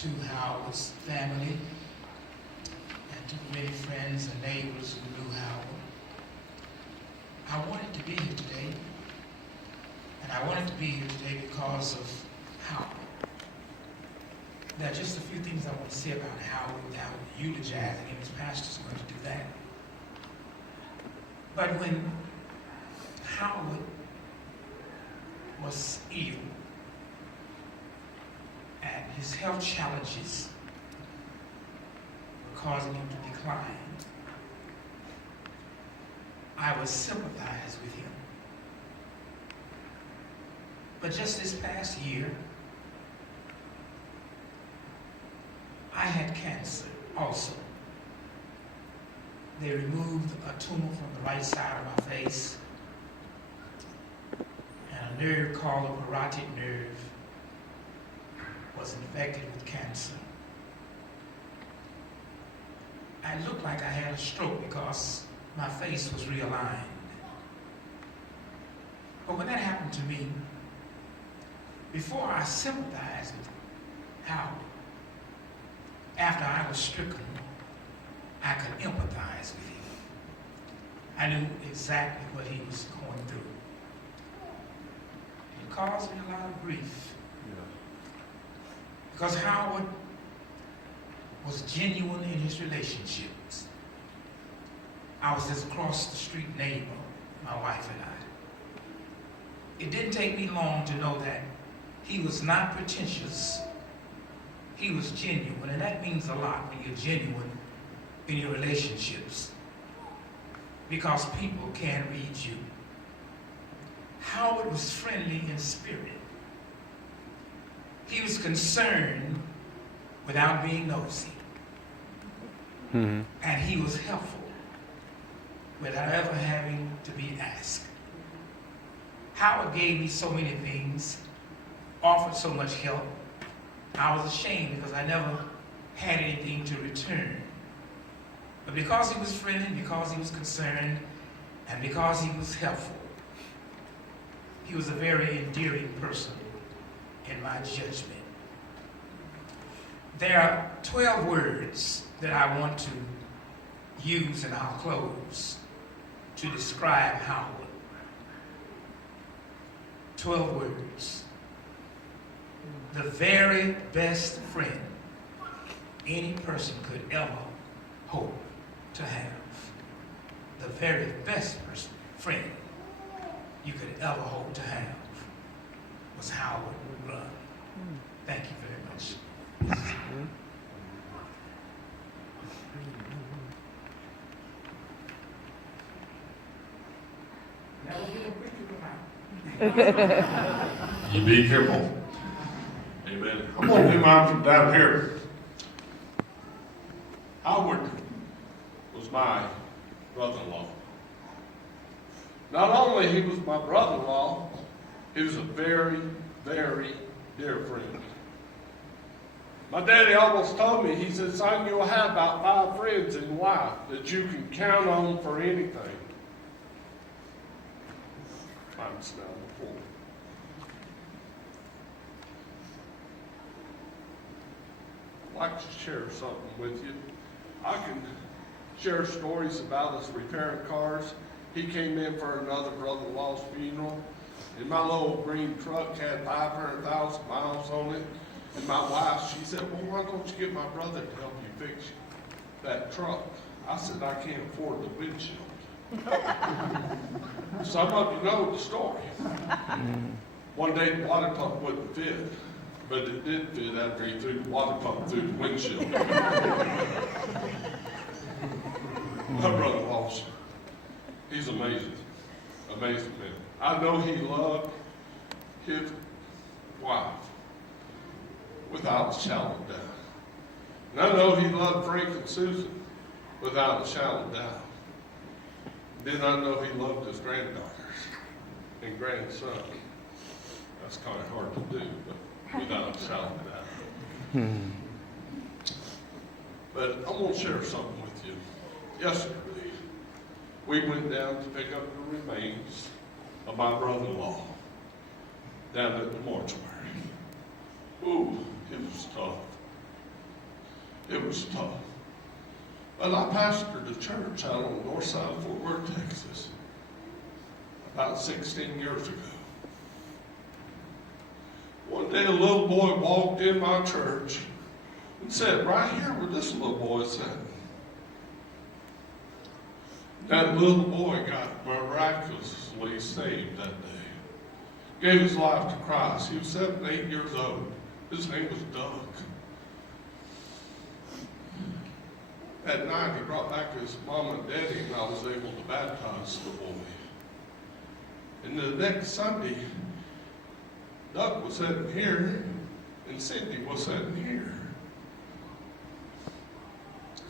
to Howard's family and to many friends and neighbors who knew Howard. I wanted to be here today, and I wanted to be here today because of Howard. There are just a few things I want to say about Howard without eulogizing him. His pastor's going to do that. But when Howard was ill and his health challenges were causing him to decline, I would sympathize with him. But just this past year, I had cancer also. They removed a tumor from the right side of my face, and a nerve called the parotid nerve was infected with cancer. I looked like I had a stroke because my face was realigned. But when that happened to me, before I sympathized with Howard, after I was stricken, I could empathize with him. I knew exactly what he was going through. It caused me a lot of grief. Because Howard was genuine in his relationships. I was his across the street neighbor, my wife and I. It didn't take me long to know that he was not pretentious. He was genuine, and that means a lot when you're genuine in your relationships, because people can read you. Howard was friendly in spirit. He was concerned without being nosy. And he was helpful without ever having to be asked. Howard gave me so many things, offered so much help. I was ashamed because I never had anything to return. But because he was friendly, because he was concerned, and because he was helpful, he was a very endearing person in my judgment. There are 12 words that I want to use in our close to describe Howard. 12 words. The very best friend any person could ever hope to have. The very best friend you could ever hope to have was Howard Grun. Thank you very much. You be careful. Amen. I'm going to do mine from down here. Howard was my brother-in-law. Not only he was my brother-in-law, he was a very, very dear friend. My daddy almost told me, he said, son, you'll have about 5 friends in life that you can count on for anything. Time's now before. I'd like to share something with you. I can share stories about us repairing cars. He came in for another brother-in-law's funeral, and my little green truck had 500,000 miles on it. And my wife, she said, well, why don't you get my brother to help you fix that truck? I said, I can't afford the windshield. Some of you know the story. One day the water pump wouldn't fit, but it did fit after he threw the water pump through the windshield. My brother-in-law, he's amazing. Amazing man. I know he loved his wife without a shadow of doubt. And I know he loved Frank and Susan without a shadow of doubt. Then I know he loved his granddaughters and grandson. That's kind of hard to do, but without a shadow of doubt. But I'm going to share something with you. Yesterday, we went down to pick up the remains of my brother-in-law down at the mortuary. Ooh, it was tough. It was tough. But I pastored a church out on the north side of Fort Worth, Texas, about 16 years ago. One day a little boy walked in my church and said, right here where this little boy is sitting. That little boy got miraculously saved that day. Gave his life to Christ. He was 7, 8 years old. His name was Doug. At night, he brought back his mom and daddy, and I was able to baptize the boy. And the next Sunday, Doug was sitting here, and Cindy was sitting here.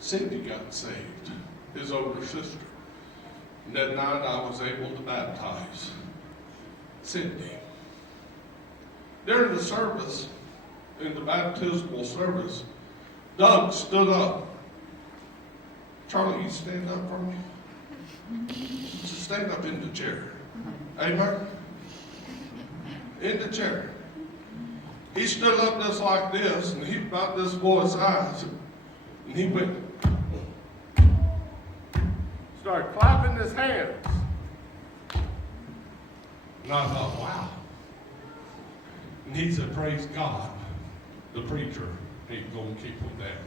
Cindy got saved, his older sister. And that night, I was able to baptize Cindy. During the service, in the baptismal service, Doug stood up. Charlie, you stand up for me? Just stand up in the chair. Amen? In the chair. He stood up just like this, and he about this boy's eyes, and he went, started clapping his hands. And I thought, wow. And he said, praise God, the preacher ain't going to keep him down.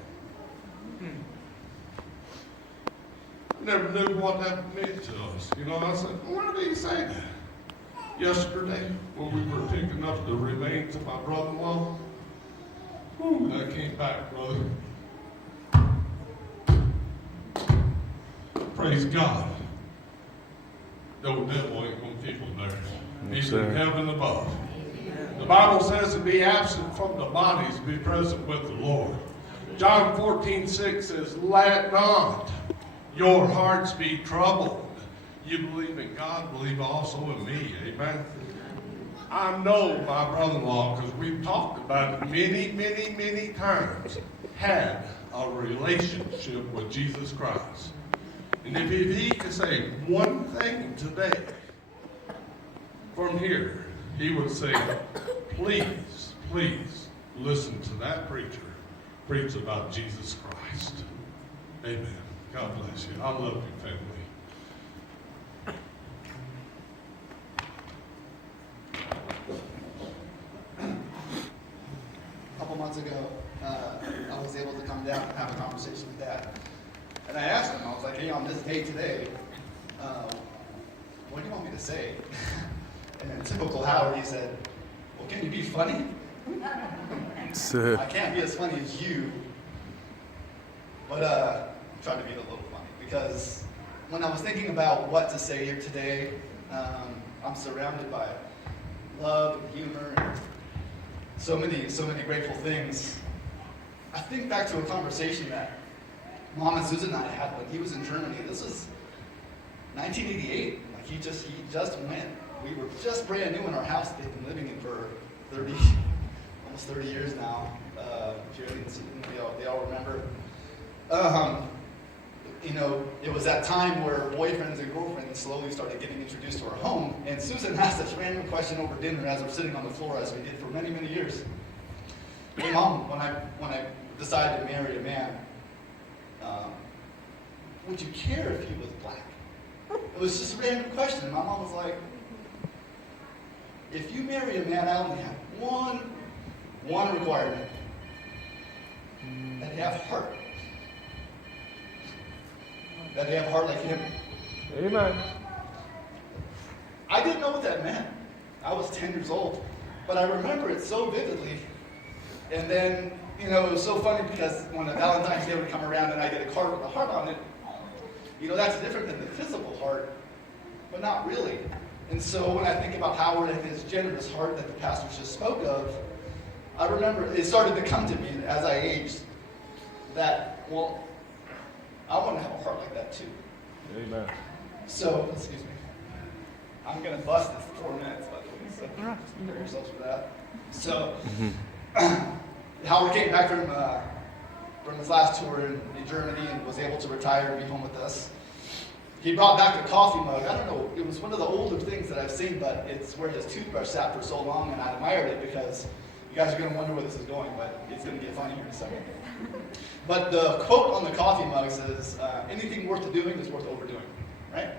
I never knew what that meant to us. You know, I said, why did he say that? Yesterday, when we were picking up the remains of my brother-in-law, that came back, brother. Praise God. No devil ain't going to keep him there. He's in heaven above. The Bible says to be absent from the bodies, be present with the Lord. John 14:6 says, let not your hearts be troubled. You believe in God, believe also in me. Amen. I know my brother-in-law, because we've talked about it many, many, many times, had a relationship with Jesus Christ. And if he could say one thing today from here, he would say, please, please listen to that preacher preach about Jesus Christ. Amen. God bless you. I love you, family. A couple months ago, I was able to come down and have a conversation with Dad. And I asked him, I was like, hey, on this day today, what do you want me to say? And in typical Howard, he said, well, can you be funny? I can't be as funny as you, but I'm trying to be a little funny. Because when I was thinking about what to say here today, I'm surrounded by love and humor and so many grateful things. I think back to a conversation that Mom and Susan and I had when he was in Germany. This was 1988. Like he just went. We were just brand new in our house. They've been living in for almost 30 years now. Jerry and Susan, they all remember. It was that time where boyfriends and girlfriends slowly started getting introduced to our home. And Susan asked this random question over dinner as we're sitting on the floor, as we did for many, many years. Hey, Mom, when I decided to marry a man, would you care if he was black? It was just a random question. My mom was like, if you marry a man, I only have one requirement. That he have heart. That he have heart like him. Amen. I didn't know what that meant. I was 10 years old. But I remember it so vividly. And then, it was so funny because when a Valentine's Day would come around and I get a card with a heart on it, that's different than the physical heart, but not really. And so when I think about Howard and his generous heart that the pastors just spoke of, I remember it started to come to me as I aged that, well, I want to have a heart like that too. Amen. So, excuse me. I'm going to bust this for 4 minutes, by the way, so prepare yourselves for that. So, Howard came back from his last tour in Germany and was able to retire and be home with us. He brought back a coffee mug. I don't know, it was one of the older things that I've seen, but it's where his toothbrush sat for so long, and I admired it because, You guys are going to wonder where this is going, but it's going to get funny here in a second. But the quote on the coffee mug says, anything worth doing is worth overdoing, right?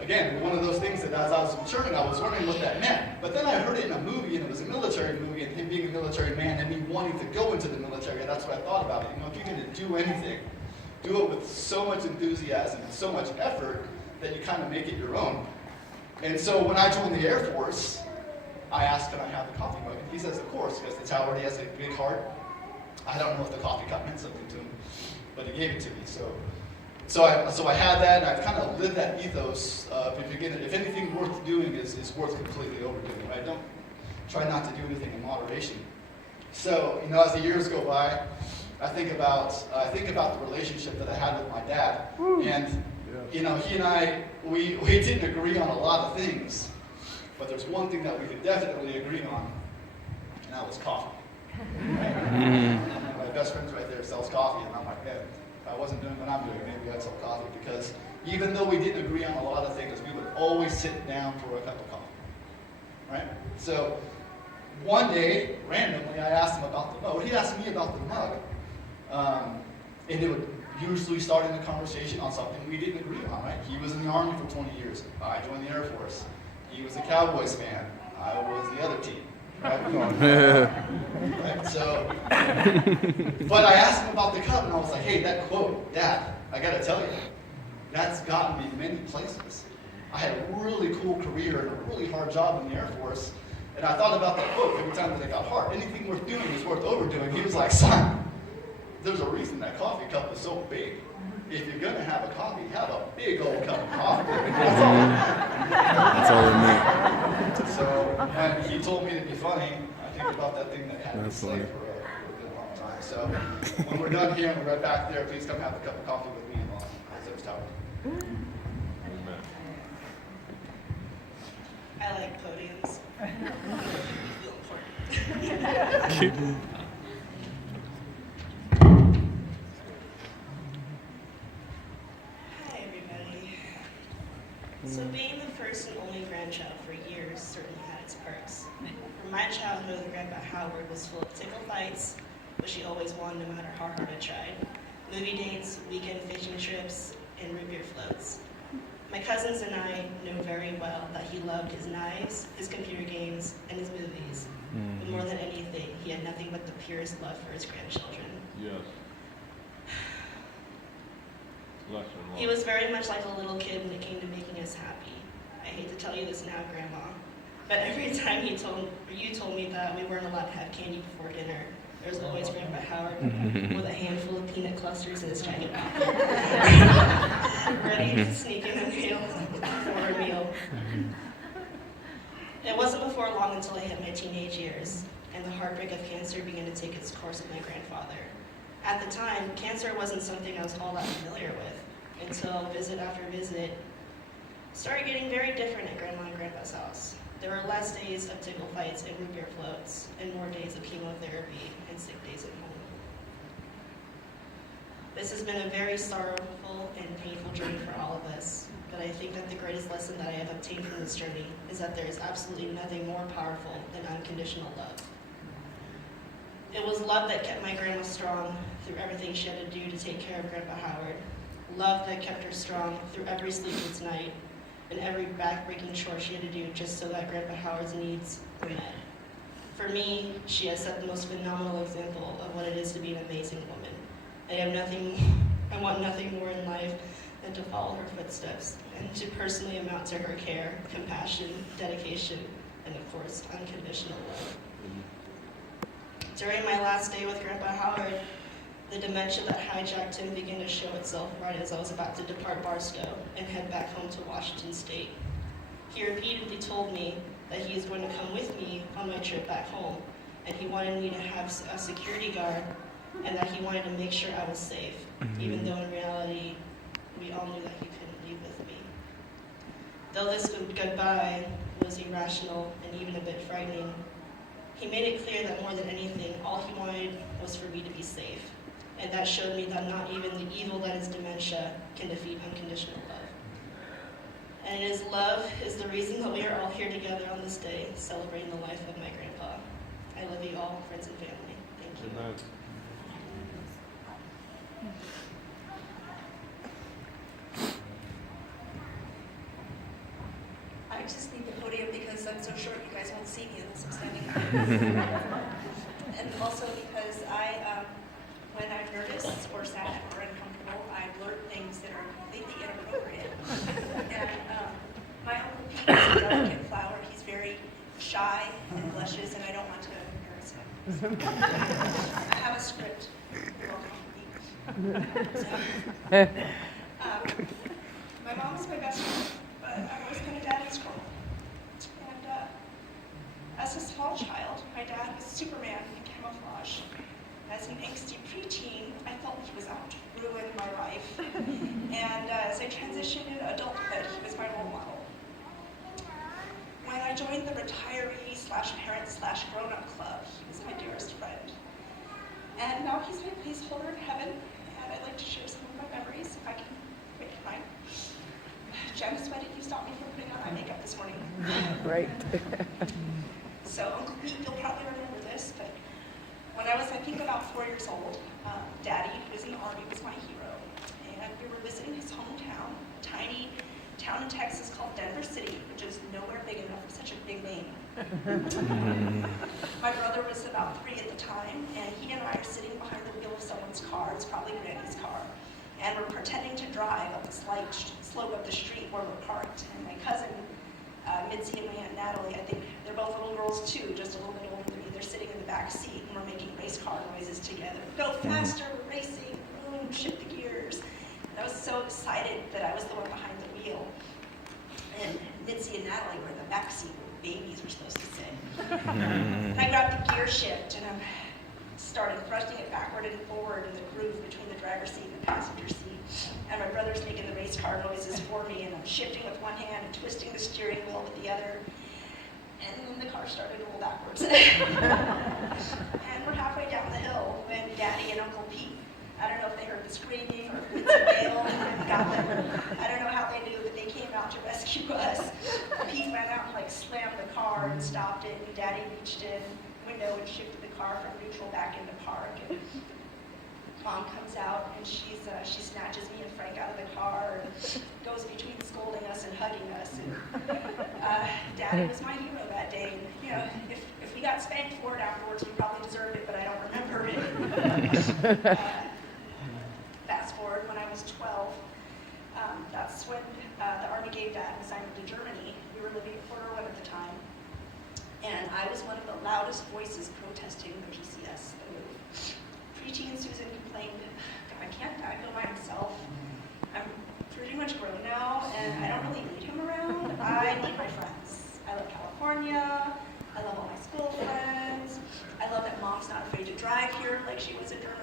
Again, one of those things that as I was maturing, I was wondering what that meant. But then I heard it in a movie, and it was a military movie, and him being a military man, and me wanting to go into the military, and that's what I thought about it. You know, if you're going to do anything, do it with so much enthusiasm and so much effort that you kind of make it your own. And so when I joined the Air Force, I asked, can I have the coffee mug? And he says, of course, because the tower already has a big heart. I don't know if the coffee cup meant something to him, but he gave it to me. So I had that, and I've kind of lived that ethos. If anything worth doing is worth completely overdoing, right? Don't try not to do anything in moderation. So, you know, as the years go by, I think about the relationship that I had with my dad. And, you know, he and I, we didn't agree on a lot of things, but there's one thing that we could definitely agree on, and that was coffee. Right? My best friend right there sells coffee, and I'm like, man, if I wasn't doing what I'm doing, maybe I'd sell coffee. Because even though we didn't agree on a lot of things, we would always sit down for a cup of coffee. Right? So one day, randomly, I asked him about the mug. He asked me about the mug. And it would usually start in a conversation on something we didn't agree on, right? He was in the Army for 20 years. I joined the Air Force. He was a Cowboys fan. I was the other team. Right? Right? So, but I asked him about the cup, and I was like, hey, that quote, Dad, I got to tell you, that's gotten me many places. I had a really cool career and a really hard job in the Air Force, and I thought about that quote every time that it got hard. Anything worth doing is worth overdoing. He was like, son, there's a reason that coffee cup is so big. If you're going to have a coffee, have a big old cup of coffee. That's all it meant. So when he told me to be funny, I think about that thing that had me say for a good long time. So when we're done here and we're right back there, please come have a cup of coffee with me on Isaiah's Tower. Amen. I like podiums. I feel important. So being the first and only grandchild for years certainly had its perks. For my childhood, Grandpa Howard was full of tickle fights, which he always won no matter how hard I tried, movie dates, weekend fishing trips, and root beer floats. My cousins and I know very well that he loved his knives, his computer games, and his movies. But more than anything, he had nothing but the purest love for his grandchildren. Yes. He was very much like a little kid when it came to making us happy. I hate to tell you this now, Grandma, but every time you told me that we weren't allowed to have candy before dinner, there was always Grandpa Howard with a handful of peanut clusters in his jacket pocket, ready to sneak in a meal for a meal. It wasn't before long until I hit my teenage years, and the heartbreak of cancer began to take its course with my grandfather. At the time, cancer wasn't something I was all that familiar with, until visit after visit started getting very different at Grandma and Grandpa's house. There were less days of tickle fights and root beer floats, and more days of chemotherapy and sick days at home. This has been a very sorrowful and painful journey for all of us, but I think that the greatest lesson that I have obtained from this journey is that there is absolutely nothing more powerful than unconditional love. It was love that kept my grandma strong through everything she had to do to take care of Grandpa Howard. Love that kept her strong through every sleepless night and every back-breaking chore she had to do just so that Grandpa Howard's needs were met. For me, she has set the most phenomenal example of what it is to be an amazing woman. I want nothing more in life than to follow her footsteps and to personally amount to her care, compassion, dedication, and of course, unconditional love. During my last day with Grandpa Howard, the dementia that hijacked him began to show itself right as I was about to depart Barstow and head back home to Washington State. He repeatedly told me that he is going to come with me on my trip back home, and he wanted me to have a security guard, and that he wanted to make sure I was safe, even though in reality, we all knew that he couldn't leave with me. Though this goodbye was irrational and even a bit frightening, he made it clear that more than anything, all he wanted was for me to be safe. And that showed me that not even the evil that is dementia can defeat unconditional love. And his love is the reason that we are all here together on this day, celebrating the life of my grandpa. I I love you all, friends and family. Thank you. Amen. I just need the podium because I'm so short you guys won't see me unless I'm standing up. And also because when I'm nervous or sad or uncomfortable, I blurt things that are completely inappropriate. And my Uncle Pete is a delicate flower. He's very shy and blushes, and I don't want to embarrass him. I have a script. My mom is my best friend, but I've always been a daddy's girl. And as a small child, my dad was Superman in camouflage. As an angsty preteen, I felt he was out to ruin my life. And as I transitioned into adulthood, he was my role model. When I joined the retiree/parent/grown-up club, he was my dearest friend. And now he's my placeholder in heaven, and I'd like to share some of my memories, if I can quick mine. Janice, why didn't you stop me from putting on my makeup this morning? Right. So Uncle Pete, you'll probably remember this, but when I was, I think, about 4 years old, Daddy, who was in the Army, was my hero. And we were visiting his hometown, a tiny town in Texas called Denver City, which is nowhere big enough for such a big name. My brother was about 3 at the time, and he and I are sitting behind the wheel of someone's car, it's probably Granny's car, and we're pretending to drive up a slight slope up the street where we're parked. And my cousin, Mitzi, and my Aunt Natalie, I think they're both little girls too, just a little bit older than me, they're sitting in the back seat, and we're making race car noises together. Go faster, we're racing, boom, shift the gears. And I was so excited that I was the one behind the wheel. And Mitzi and Natalie were in the back seat where babies were supposed to sit. And I grabbed the gear shift and I started thrusting it backward and forward in the groove between the driver's seat and the passenger seat. And my brother's making the race car noises for me, and I'm shifting with one hand and twisting the steering wheel with the other. And then the car started to roll backwards. And we're halfway down the hill when Daddy and Uncle Pete, I don't know if they heard the screaming or if Mitzi bailed and got them. I don't know how they knew, but they came out to rescue us. Pete ran out and slammed the car and stopped it, and Daddy reached in the window and shifted the car from neutral back into park. And Mom comes out and she snatches me and Frank out of the car and goes between scolding us and hugging us. And Daddy was my hero that day. And if we got spanked for it afterwards, we probably deserved it, but I don't remember it. Fast forward, when I was 12, that's when the Army gave Dad an assignment to Germany. We were living in Puerto Rico at the time, and I was one of the loudest voices protesting the PCS move. Preteen Susan complained, I can't Dad go by himself. I'm pretty much grown now, and I don't really need him around. I need my friends. I love California. I love all my school friends. I love that Mom's not afraid to drive here like she was in Germany.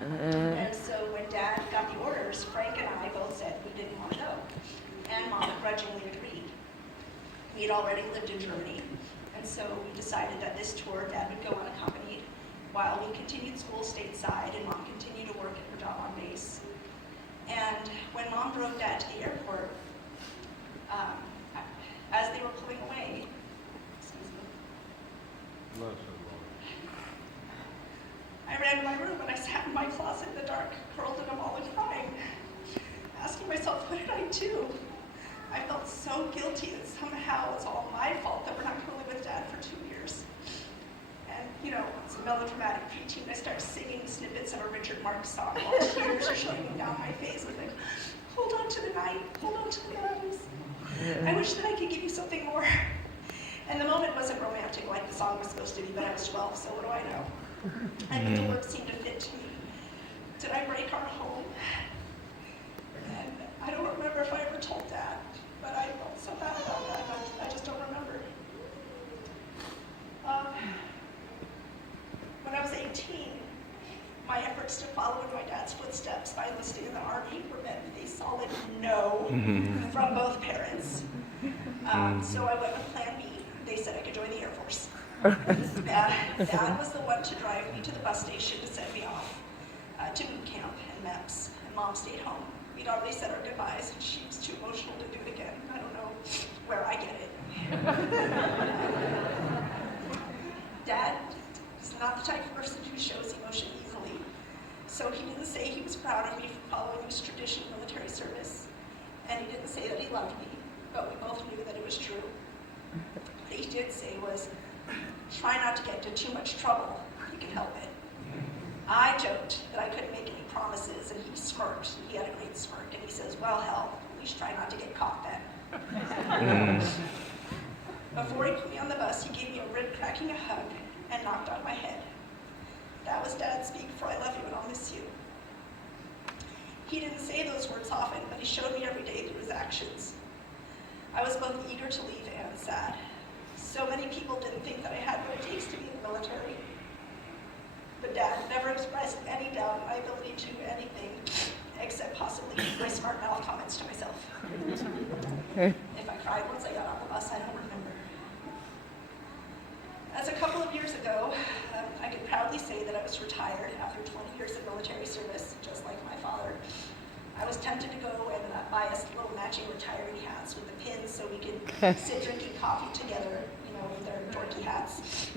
And so when Dad got the orders, Frank and I both said we didn't want to go. And Mom grudgingly agreed. We had already lived in Germany, and so we decided that this tour Dad would go unaccompanied while we continued school stateside and Mom continued to work at her job on base. And when Mom drove Dad to the airport, as they were pulling away, excuse me, I ran to my room and I sat in my closet in the dark, curled in a ball and crying, asking myself, what did I do? I felt so guilty that somehow it's all my fault that we're not going to live with Dad for 2 years. And, as a melodramatic preteen, I started singing snippets of a Richard Marx song while tears are showing down my face. I was like, hold on to the night, hold on to the memories. I wish that I could give you something more. And the moment wasn't romantic like the song was supposed to be, but I was 12, so what do I know? I think the words seemed to fit to me. Did I break our home? And I don't remember if I ever told Dad, but I felt so bad about that. I just don't remember. When I was 18, my efforts to follow in my dad's footsteps by enlisting in the Army were met with a solid no from both parents. So I went with Plan B. They said I could join the Air Force. Dad was the one to drive me to the bus station to send me off to boot camp and MEPS, and Mom stayed home. We'd already said our goodbyes, and she was too emotional to do it again. I don't know where I get it. Dad not the type of person who shows emotion easily. So he didn't say he was proud of me for following his tradition of military service. And he didn't say that he loved me, but we both knew that it was true. What he did say was, try not to get into too much trouble if you can help it. I joked that I couldn't make any promises, and he smirked. He had a great smirk, and he says, well, hell, at least try not to get caught then. Before he put me on the bus, he gave me a rib-cracking hug and knocked on my head. That was Dad speak before I left you, and I'll miss you. He didn't say those words often, but he showed me every day through his actions. I was both eager to leave and sad. So many people didn't think that I had what it takes to be in the military. But Dad never expressed any doubt in my ability to do anything, except possibly my smart mouth comments to myself. If I cried once I got on the bus, I don't remember. As a couple of years ago, I could proudly say that I was retired after 20 years of military service, just like my father. I was tempted to go and buy us little matching retiree hats with the pins so we could sit drinking coffee together, with our dorky hats.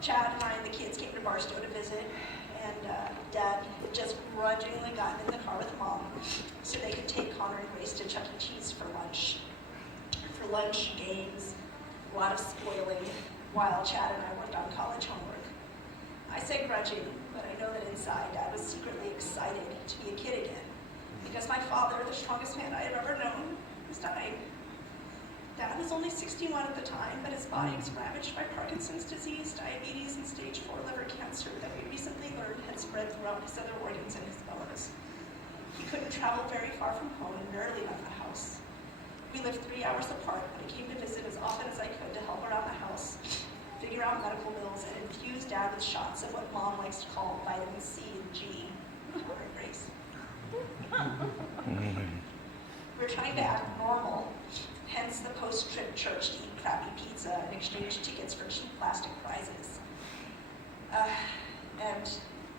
Chad and I and the kids came to Barstow to visit, and Dad had just grudgingly gotten in the car with Mom so they could take Connor and Grace to Chuck E. Cheese for lunch. For lunch, games, a lot of spoiling, while Chad and I worked on college homework. I say grudging, but I know that inside Dad was secretly excited to be a kid again, because my father, the strongest man I have ever known, was dying. Dad was only 61 at the time, but his body was ravaged by Parkinson's disease, diabetes, and stage 4 liver cancer that we recently learned had spread throughout his other organs and his bones. He couldn't travel very far from home and rarely left the house. We lived 3 hours apart, but I came to visit as often as I could to help around the house, figure out medical bills, and infuse Dad with shots of what Mom likes to call vitamin C and G. Connor and Grace. We were trying to act normal, hence the post-trip church to eat crappy pizza and exchange tickets for cheap plastic prizes. And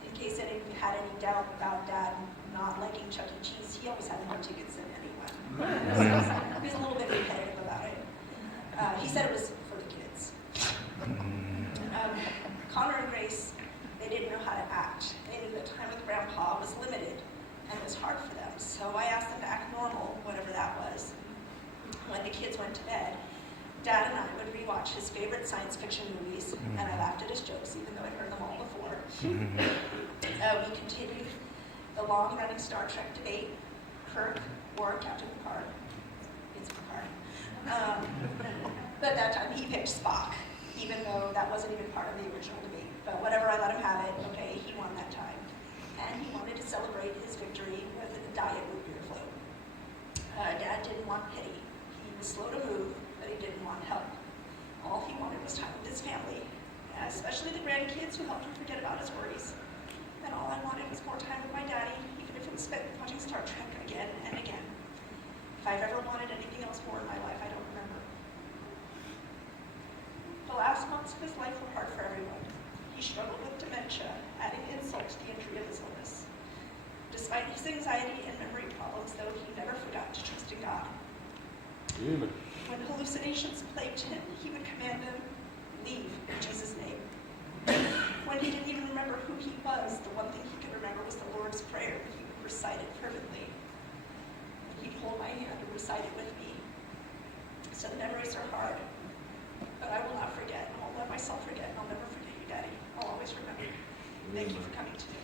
in case anyone had any doubt about Dad not liking Chuck E. Cheese, he always had more tickets than anyone. He was a little bit repetitive about it. He said it was for the kids. Connor and Grace, they didn't know how to act. They knew that time with Grandpa was limited, and it was hard for them. So I asked them to act normal, whatever that was. When the kids went to bed, Dad and I would rewatch his favorite science fiction movies, and I laughed at his jokes, even though I'd heard them all before. We continued the long-running Star Trek debate, Kirk or Captain Picard. It's Picard. But that time he picked Spock, even though that wasn't even part of the original debate. But whatever, I let him have it. Okay, he won that time. And he wanted to celebrate his victory with a Diet root beer float. Dad didn't want pity. He was slow to move, but he didn't want help. All he wanted was time with his family, especially the grandkids who helped him forget about his worries. And all I wanted was more time with my daddy, even if it was spent watching Star Trek again and again. If I've ever wanted anything else more in my life, I don't remember. The last months of his life were hard for everyone. He struggled with dementia, adding insult to the injury of his illness. Despite his anxiety and memory problems, though, he never forgot to trust in God. When hallucinations plagued him, he would command them, leave in Jesus' name. When he didn't even remember who he was, the one thing he could remember was the Lord's Prayer, and he would recite it fervently. He'd hold my hand and recite it with me. So the memories are hard, but I will not forget. I won't let myself forget, and I'll never forget you, Daddy. I'll always remember. Thank you for coming today.